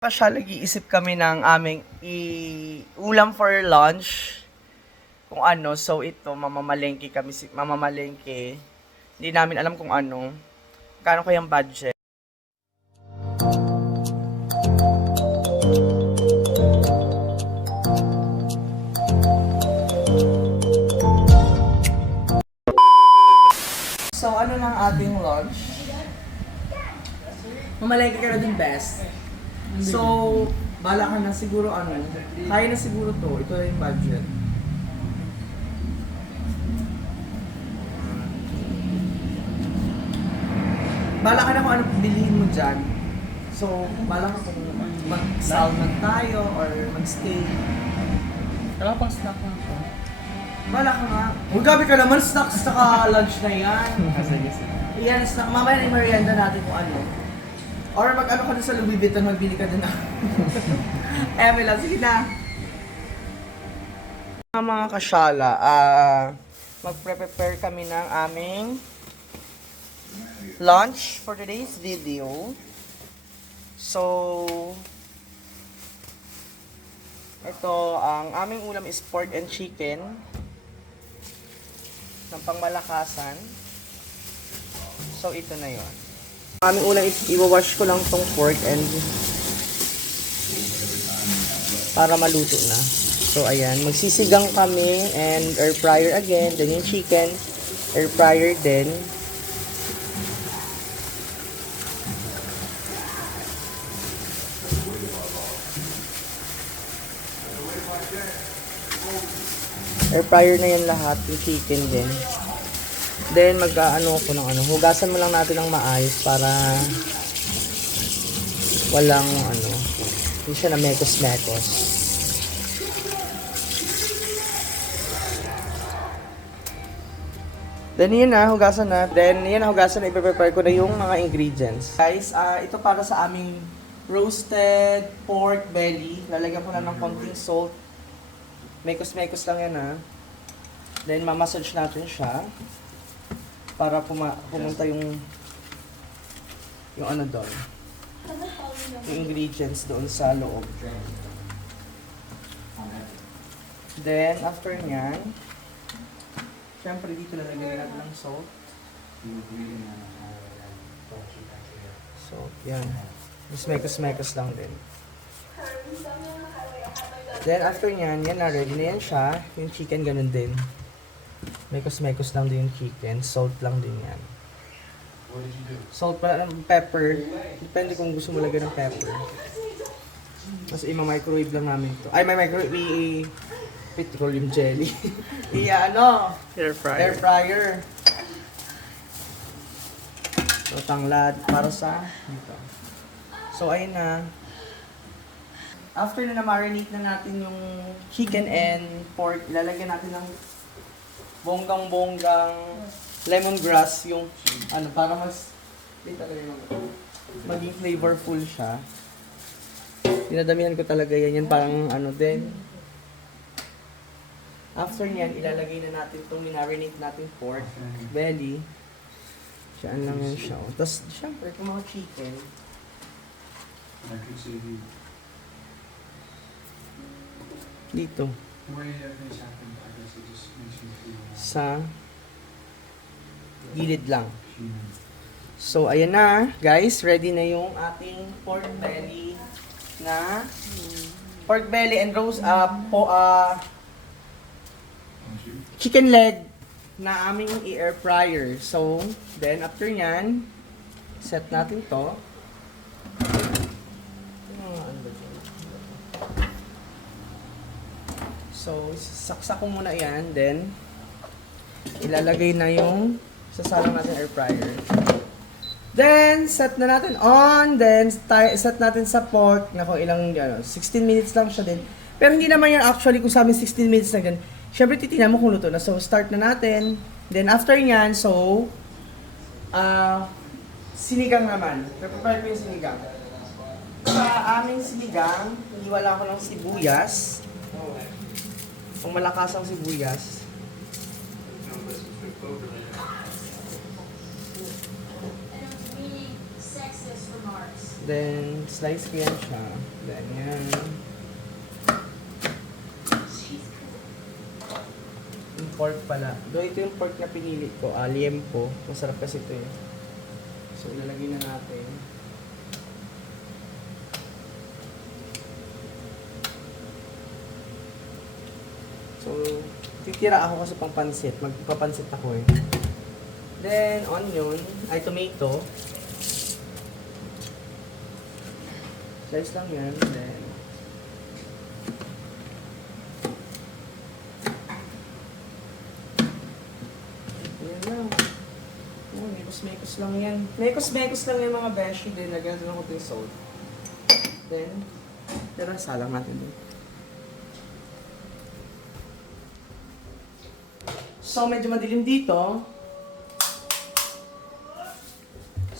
Siya nag-iisip kami ng aming ulam for lunch. Kung ano, so ito, mamamalengke kami, mamamalengke. Hindi namin alam kung ano. Kano kayang budget. So, ano lang ating lunch? Mamalengke ka na din best. So, bala ka na siguro ano, kaya na siguro to, ito na yung budget. Bala ka na kung ano bilhin mo dyan. So, bala ka kung mag-salmon tayo or mag-steak. Wala pang snack lang po. Bala ka nga. Huwag gabi ka naman, snacks saka lunch na yan. Sige, sige. Yan, snack. Mamaya na yung merienda natin kung ano. Or mag-ano ka dun sa Louis Vuitton, magbili ka dun na. Emila, sige na. Mga kasyala, magpre-prepare kami ng aming lunch for today's video. So, ito, ang aming ulam is pork and chicken ng pangmalakasan. So, ito na yon. Ang aming ulam, i-wash ko lang tong pork and para maluto na. So, ayan, magsisigang kami and air fryer again. Then yung chicken, air fryer din. Air fryer na yan lahat, yung chicken din. Then mag-ano ko ng ano, hugasan mo lang natin ng maayos para walang ano, hindi siya na mekos-mekos. Then yun na, hugasan na. Then yun na, hugasan na, i-prepare ko na yung mga ingredients. Guys, ito para sa aming roasted pork belly. Lalagyan ko na ng konting salt. Mekos-mekos lang yan ha. Then mamassage natin siya para pumunta yung ano doon. Yung ingredients doon sa loob. Then after nyan, syempre dito lalagyan natin ng salt. So, yan. Mas mekos-mekos lang din. Then after nyan, yan na, ready na yan siya. Yung chicken ganun din. Mekos-mekos lang din yung chicken. Salt lang din yan. Salt pa, pepper. Depende kung gusto mo lagyan ng pepper. Tapos ima-microwave lang namin to. Ay, may microwave. Petroleum jelly. Ano? Air fryer. Air fryer. So, tanglad para sa dito. So, ayun na. After na na-marinate na natin yung chicken and pork, ilalagyan natin ng bonggang-bonggang lemongrass, yung ano, para mas maging flavorful siya. Dinadamihan ko talaga yan parang ano din. After nyan, ilalagay na natin itong marinate natin pork belly. Siyaan lang yan siya. Tapos, syempre, itong mga chicken. Dito. Sa gilid lang. So, ayan na. Guys, ready na yung ating pork belly na pork belly and roast chicken leg na aming i-air fryer. So, then after nyan, set natin to. So, saksak ko muna yan. Then, ilalagay na yung sasalang natin air fryer. Then, set na natin on. Then, set natin sa pork na kung ilang, 16 minutes lang siya din. Pero hindi naman yan actually kung sa amin 16 minutes na ganun. Siyempre, titignan mo kung luto na. So, start na natin. Then, after nyan, so, sinigang naman. Prepare ko yung sinigang. Sa aming sinigang, iniwala ko ng sibuyas. Kung malakas ang sibuyas. Then, slice ko yan siya. Then, yan. Yung pork pala. Do ito yung pork na pinili ko. Liempo. Masarap kasi ito eh. So, ilalagay na natin. So, titira ako kasi pang pansit. Magpapansit ako eh. Then, onion. Ay, tomato. Slice lang yan. Then, ayan lang. Oh, mekos-mekos lang yan. Mekos-mekos lang yan mga beshi. Then, lagyan natin ng konting salt. Then, tira, salang natin din. So, medyo madilim dito.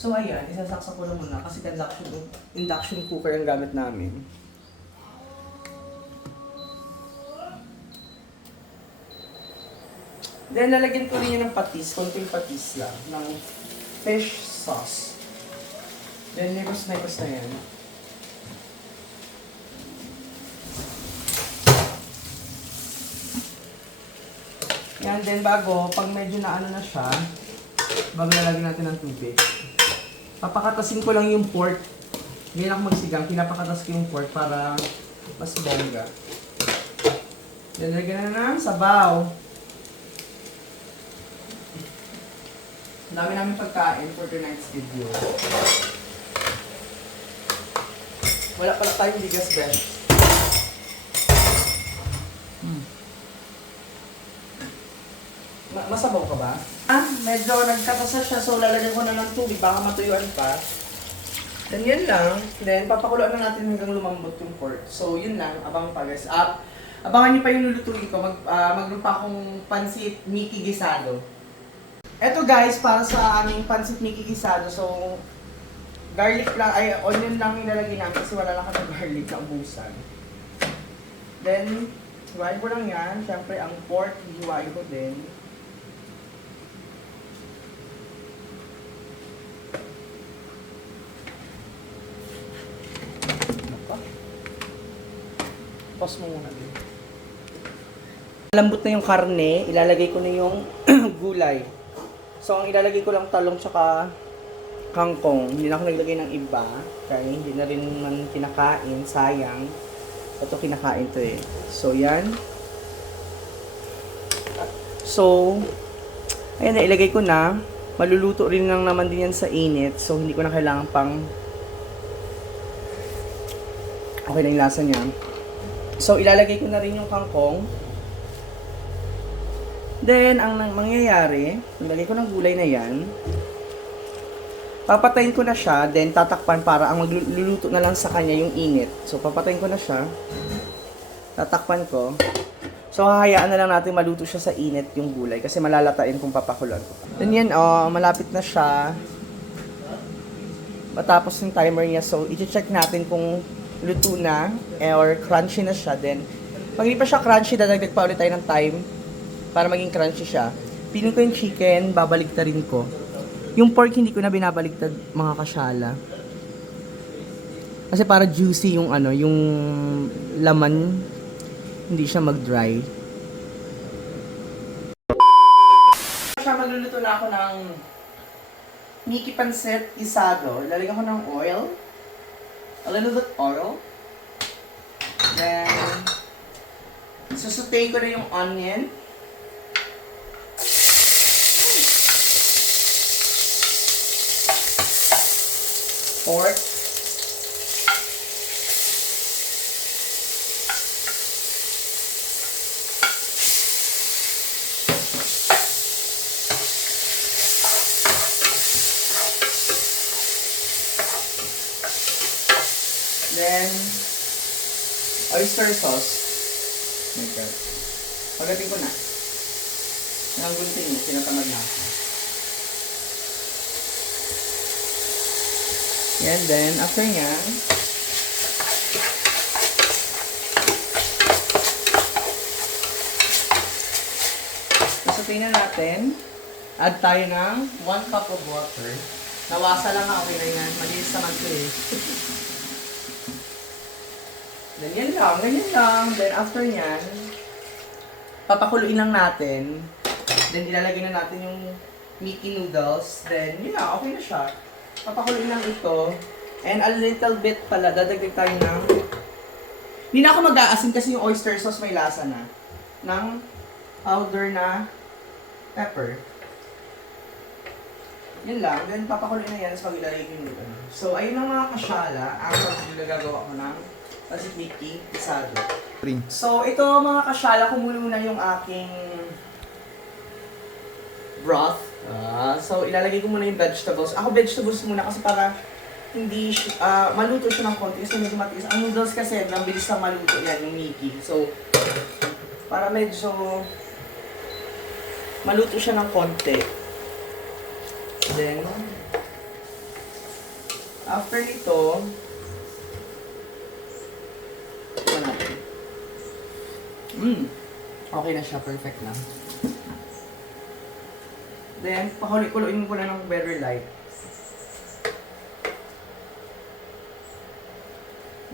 So, ayan, isasaksak ko na muna kasi induction cooker ang gamit namin. Then, lalagyan ko rin yun ng patis, konting patis lang, ng fish sauce. Then, mekos-mekos na yan. Yan, then bago, pag medyo na ano na siya, bago lalagyan natin ng tubig. Papakatasin ko lang yung pork. Hindi lang magsigang, pinapakatas ko yung pork para mas bongga. Then, lagyan na ng sabaw. Ang dami namin pagkain for tonight's video. Wala pala tayong bigas, besh. Masabaw ka ba? Medyo nagkatasa siya, so lalagyan ko na ng tubig, baka matuyuan pa. Then yun lang. Then papakuluan na natin hanggang lumambot yung pork. So yun lang, abang pa guys. Abangan niyo pa yung lulutuin ko. Maglupa akong pansit Mickey Gisado. Eto guys, para sa aming pansit Mickey Gisado. So, garlic lang, ay onion lang nilalagay namin kasi wala lang kami garlic na ubusan. Then, hiwain ko lang yan. Siyempre, ang pork, hiwain ko din. Pause mo muna din. Lambot na yung karne, ilalagay ko na yung gulay. So, ang ilalagay ko lang talong tsaka kangkong. Hindi na ako naglagay ng iba. Kaya hindi na rin man kinakain. Sayang. Ito kinakain to eh. So, yan. So, ayan na, ilagay ko na. Maluluto rin lang naman din yan sa init. So, hindi ko na kailangan pang okay na yung lasa niya. So, ilalagay ko na rin yung kangkong. Then, ang mangyayari, ilagay ko ng gulay na yan. Papatayin ko na siya, then tatakpan para ang magluluto na lang sa kanya yung init. So, papatayin ko na siya. Tatakpan ko. So, hahayaan na lang natin maluto siya sa init yung gulay kasi malalatain kung papakuluan ko. Then yan, malapit na siya. Matapos yung timer niya. So, i-check natin kung luto na or crunchy na siya. Then, pag hindi pa siya crunchy, dadagdag pa ulit tayo ng time para maging crunchy siya. Piling ko yung chicken, babaligtarin ko. Yung pork, hindi ko na binabaligtad, mga kasyala. Kasi para juicy yung yung laman, hindi siya mag-dry. Magluluto na ako ng Mickey Pancit Gisado. Lalagyan ko ng oil. A little bit oil. Then, susutain ko na yung onion. Pork. Then, oyster sauce. Oh my God. Pagdating ko na. Ang gunting mo, tinatamad na ako. Yan, then, after nyan, sasabihin na natin, add tayo ng 1 cup of water. Nawasa lang nga, okay na yan. Malinis naman ko eh. Ganyan lang, ganyan lang. Then after nyan, papakuluin lang natin. Then ilalagay na natin yung Mickey noodles. Then yun na, okay na siya. Papakuluin lang ito. And a little bit pala, dadagdag tayo ng... Hindi na ako mag-aasin kasi yung oyster sauce may lasa na. Ng powder na pepper. Yun lang. Then papakuluin na yan sa pag-ilalagay ko yung noodle. So ayun ang mga kasyala. Ang gagawa ko ng pancit Mickey Isado. So, ito mga kasyala, kumulo muna yung aking broth. So, ilalagay ko muna yung vegetables. Ako vegetables muna kasi para hindi maluto siya ng konti kasi medyo matigas. Ang noodles kasi, ang bilis lang maluto yan, yung Mickey. So, para medyo maluto siya ng konti. Then, after nito, okay na siya, perfect na. Then, pakuluin ko na ng very light.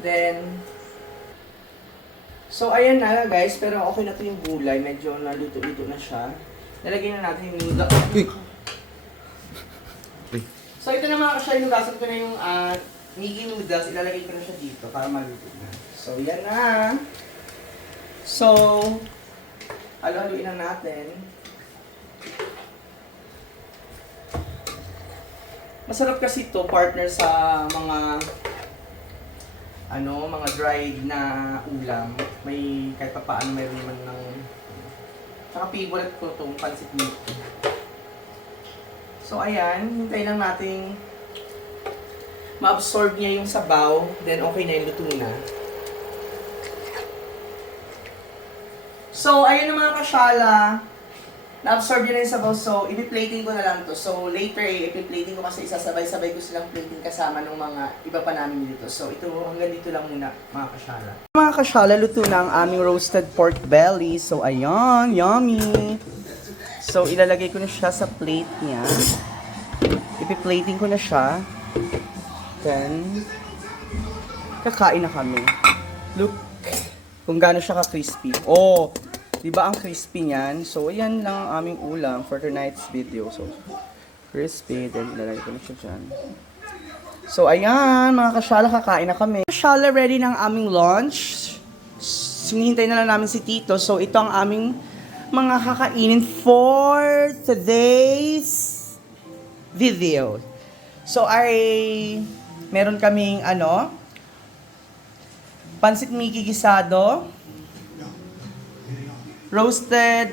Then, so ayan na guys, pero okay na to yung gulay, medyo naluto-luto na siya. Nalagyan na natin yung noodle. So ito na mga kasya, inugasan ko na yung Mickey noodles, ilalagay ko na siya dito para maluto na. So yan na. So, halo-haluin na natin. Masarap kasi ito, partner sa mga mga dried na ulam. May kahit pa paano mayroon naman ng... Tsaka favorite ko itong pancit Mickey. So ayan, hintayin lang natin ma-absorb niya yung sabaw, then okay na yung luto na. So, ayun na mga kasyala. Na-absorb yun na yung sabaw. So, ipi-plating ko na lang to. So, later ipi-plating ko kasi isasabay-sabay ko silang plating kasama ng mga iba pa namin dito. So, ito hanggang dito lang muna mga kasyala. Mga kasyala, luto na ang aming roasted pork belly. So, ayan, yummy! So, ilalagay ko na siya sa plate niya. Ipi-plating ko na siya. Then, kakain na kami. Look kung gaano siya ka-crispy. Oh, di ba ang crispy niyan? So, ayan lang ang aming ulam for tonight's video. So, crispy. Then, ilalagay ko na siya dyan. So, ayan, mga kasyala, kakain na kami. Kasyala, ready ng aming lunch. Sinihintay na lang namin si Tito. So, ito ang aming mga kakainin for today's video. So, meron kaming pancit Mickey gisado, roasted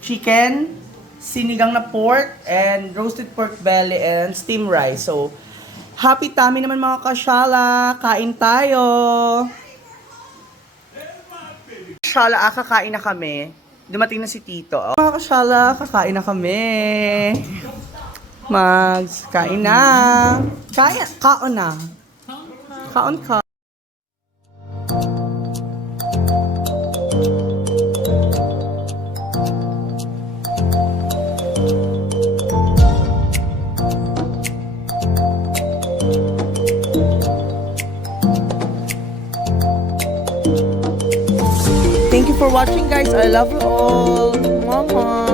chicken, sinigang na pork, and roasted pork belly, and steamed rice. So, happy tummy naman mga kasyala. Kain tayo! Kasyala, kakain na kami. Dumating na si Tito. Mga kasyala, kakain na kami. Kain na. Kaon na. Kaon ka. Thank you for watching guys. I love you all. Mama.